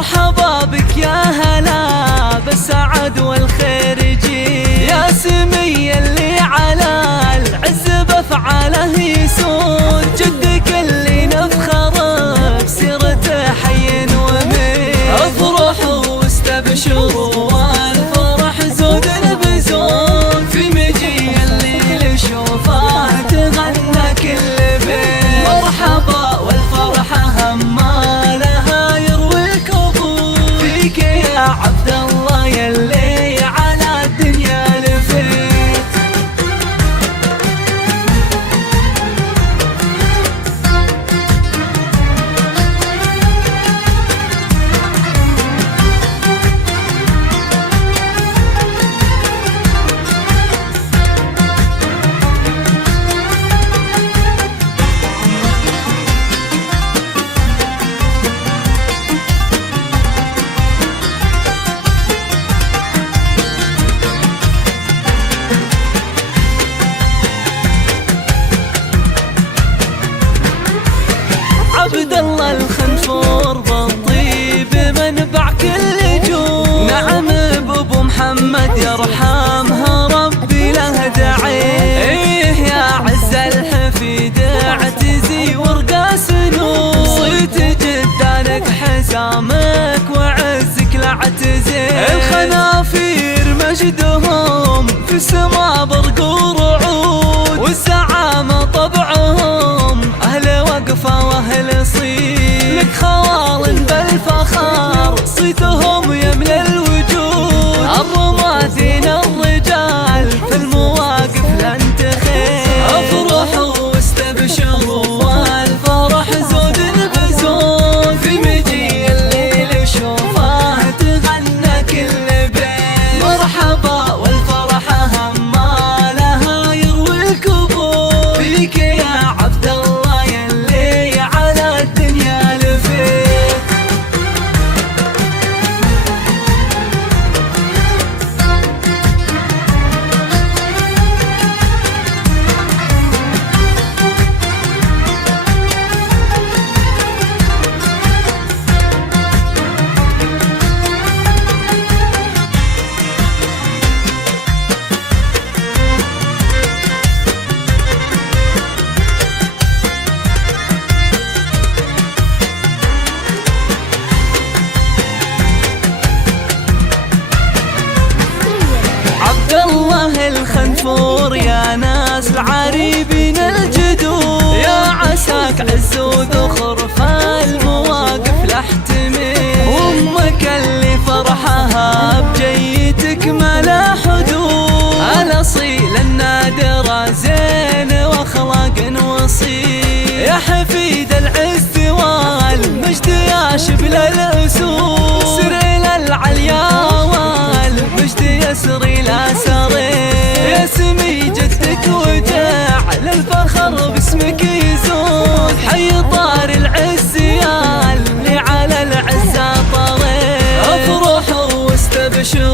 مرحبا بك يا هلا بالسعد والخير جي، يا سمي اللي على العز بافعاله يسود، جدك اللي نفخر بسيرته حي وميت. افرحوا واستبشروا والفرح زود بزود، في مجي اللي لشوفه تغنى كل بيت. مرحبا والفرحة هما لها يروي الكبور، فيك يا عبد الله يلي على الدنيا لفيت. عبد الله الخنفور بالطيب منبع كل جود، نعم بابو محمد يرحمها ربي له دعيت. ايه يا عز الحفيد اعتزي ورقى سنون، صيت جدانك حسامك وعزك لا اعتزي. الخنافير مجدهم في السما برق ورعود، والزعامة طبعهم أهل وقفة وأهل صيت. لك خوال بالفخار صيتهم يملى الوجود، الرماثين الرجال في المواقف لن تخيل. افرحوا واستبشروا والفرح زود بزود، في مجي الليل شوفه تغنى كل بيت. مرحبا والفرحة هما لها يروي الكبور، فيك يا عبد الله يلي على الدنيا لفيت. عبد الله الخنفور يا ناس العريبين الجدود، يا عساك عز وذخر فالمواقف لا احتمل. امك اللي فرحها بجيتك ما لا حدود، الاصيل النادرة زين واخلاق وصيل، يا حفيد العز والمجد يا شبل الاسود. سر الى العليا والمجد يسري لا سرير، يا سمي جدك وجعل الفخر باسمك يزود، حي طار العز يا اللي على العزة طريق. افرحوا واستبشروا